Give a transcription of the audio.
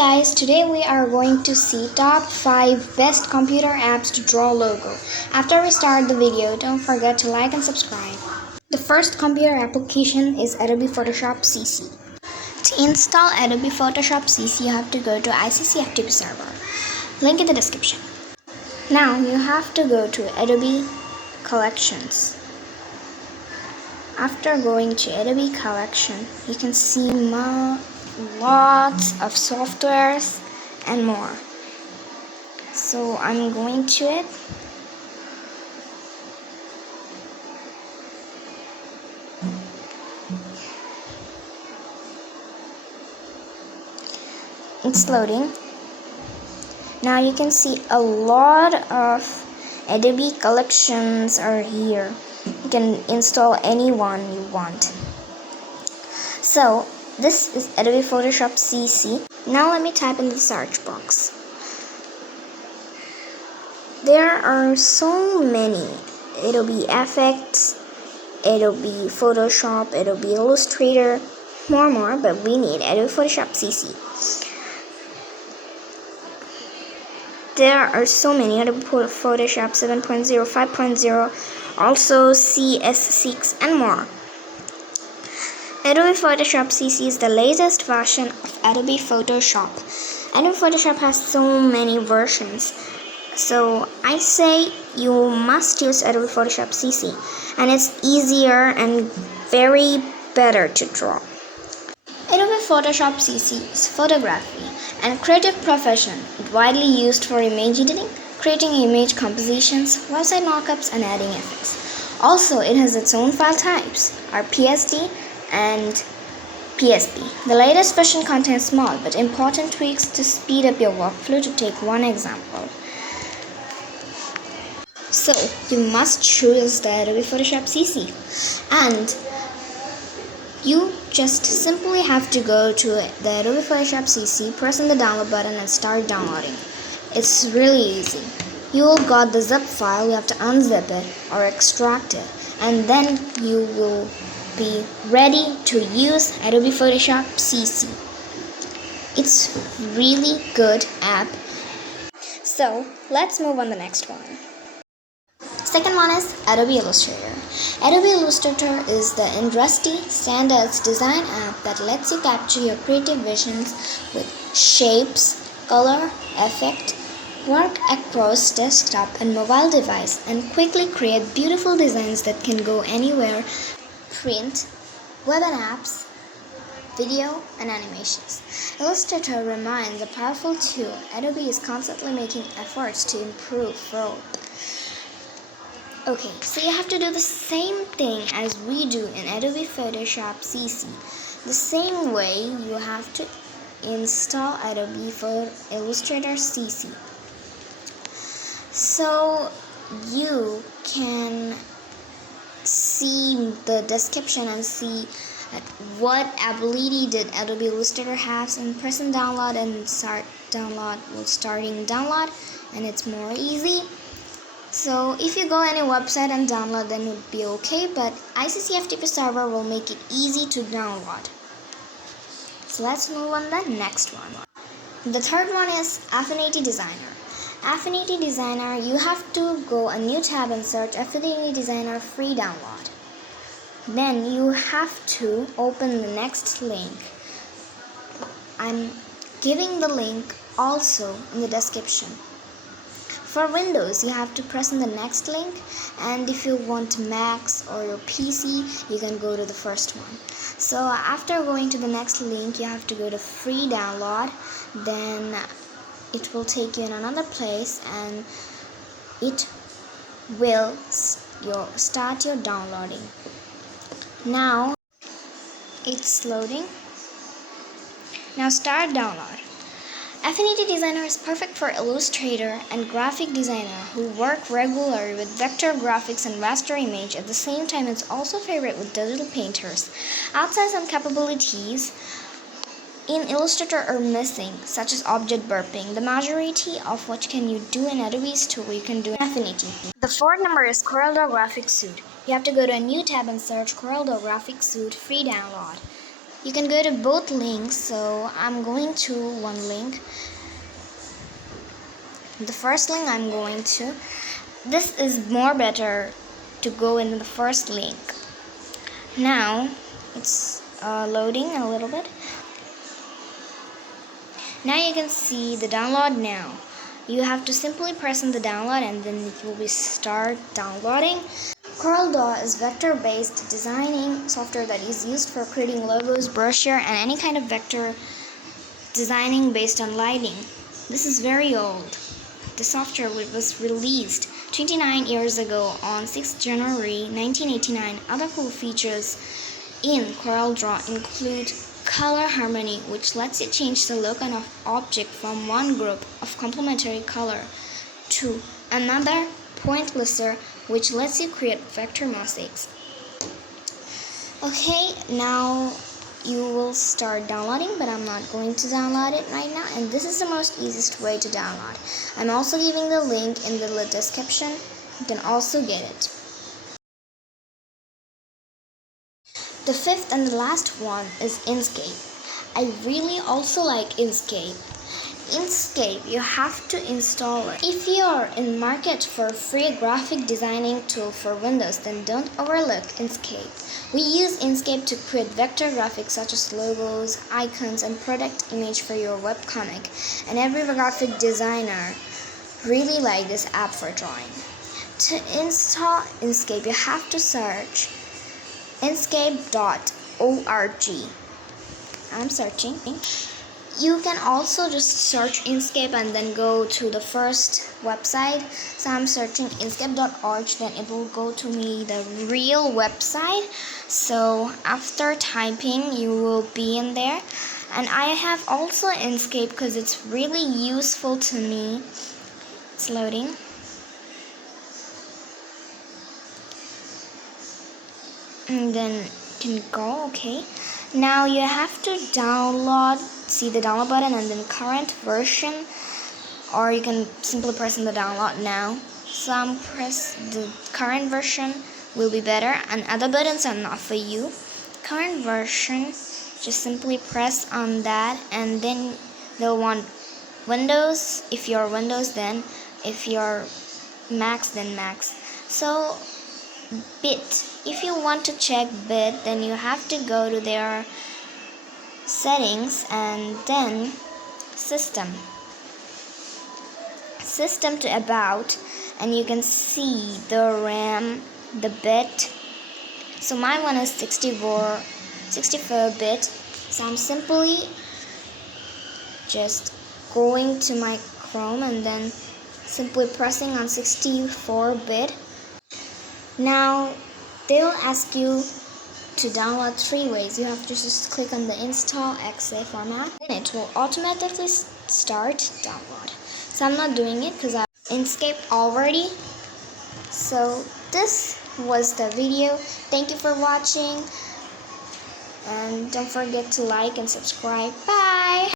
guys, today we are going to see top 5 best computer apps to draw logo. After we start the video, don't forget to like and subscribe. The first computer application is Adobe Photoshop CC. To install Adobe Photoshop CC, you have to go to ICC server. Link in the description. Now you have to go to Adobe Collections. After going to Adobe Collection, you can see lots of softwares and more. So I'm going to it. It's loading. Now you can see a lot of Adobe collections are here. You can install any one you want. So this is Adobe Photoshop CC. Now let me type in the search box. There are so many: Adobe Effects, Adobe Photoshop, Adobe Illustrator, more, but we need Adobe Photoshop CC. There are so many: Adobe Photoshop 7.0, 5.0, also CS6 and more. Adobe Photoshop CC is the latest version of Adobe Photoshop. Adobe Photoshop has so many versions, so I say you must use Adobe Photoshop CC, and it's easier and very better to draw. Adobe Photoshop CC is photography and creative profession. It's widely used for image editing, creating image compositions, website mockups, and adding effects. Also, it has its own file types, are PSD and PSP. The latest version contains small but important tweaks to speed up your workflow. To take one example, so you must choose the Adobe Photoshop CC, and you just simply have to go to the Adobe Photoshop CC, press on the download button and start downloading. It's really easy. You will got the zip file, you have to unzip it or extract it, and then you will be ready to use Adobe Photoshop CC. It's really good app. So let's move on to the next one. Second one is Adobe Illustrator. Adobe Illustrator is the industry standards design app that lets you capture your creative visions with shapes, color, effect, work across desktop and mobile device, and quickly create beautiful designs that can go anywhere: print, web and apps, video, and animations. Illustrator remains a powerful tool. Adobe is constantly making efforts to improve growth. Okay, so you have to do the same thing as we do in Adobe Photoshop CC. The same way you have to install Adobe Illustrator CC. So you can see the description and see what ability did Adobe Illustrator has, and press and download and start download. Will starting download, and it's more easy. So if you go any website and download, then it would be okay, but ICC server will make it easy to download. So let's move on to the next one. The third one is Affinity Designer. Affinity Designer, you have to go a new tab and search Affinity Designer free download. Then you have to open the next link. I'm giving the link also in the description. For Windows, you have to press on the next link, and if you want Macs or your PC, you can go to the first one. So after going to the next link, you have to go to free download. Then it will take you in another place, and it will start your downloading. Now it's loading. Now start download. Affinity Designer is perfect for illustrator and graphic designer who work regularly with vector graphics and raster image. At the same time, it's also favorite with digital painters. Outside some capabilities in Illustrator are missing, such as object burping, the majority of which can you do in Adobe's tool, you can do in Affinity. The fourth number is Coreldraw Graphic Suite. You have to go to a new tab and search Coreldraw Graphic Suite free download. You can go to both links, so I'm going to one link. The first link I'm going to. This is more better to go in the first link. Now it's loading a little bit. Now you can see the download now. You have to simply press on the download and then it will be start downloading. Coreldraw is vector-based designing software that is used for creating logos, brochure, and any kind of vector designing based on lighting. This is very old. The software was released 29 years ago on 6 January 1989. Other cool features in Coreldraw include color harmony, which lets you change the look of an object from one group of complementary color to another, point lister, which lets you create vector mosaics. Okay, now you will start downloading, but I'm not going to download it right now, and this is the most easiest way to download. I'm also giving the link in the description. You can also get it. The fifth and the last one is Inkscape. I really also like Inkscape. Inkscape, you have to install it. If you are in market for a free graphic designing tool for Windows, then don't overlook Inkscape. We use Inkscape to create vector graphics such as logos, icons, and product image for your webcomic. And every graphic designer really like this app for drawing. To install Inkscape, you have to search inkscape.org. I'm searching. You can also just search Inkscape and then go to the first website. So I'm searching inkscape.org, then it will go to me the real website. So after typing, you will be in there. And I have also Inkscape because it's really useful to me. It's loading. And then can go, okay. Now you have to download, see the download button and then current version, or you can simply press on the download now. Some press the current version will be better, and other buttons are not for you. Current version, just simply press on that, and then they'll want Windows if you're Windows, then if you're Macs, then Macs. So bit, if you want to check bit, then you have to go to their settings and then system to about, and you can see the RAM, the bit. So my one is 64 bit. So I'm simply just going to my Chrome and then simply pressing on 64 bit. Now they'll ask you to download 3 ways. You have to just click on the install exe format, then it will automatically start download. So I'm not doing it because I have Inkscape already. So this was the video. Thank you for watching, and don't forget to like and subscribe. Bye.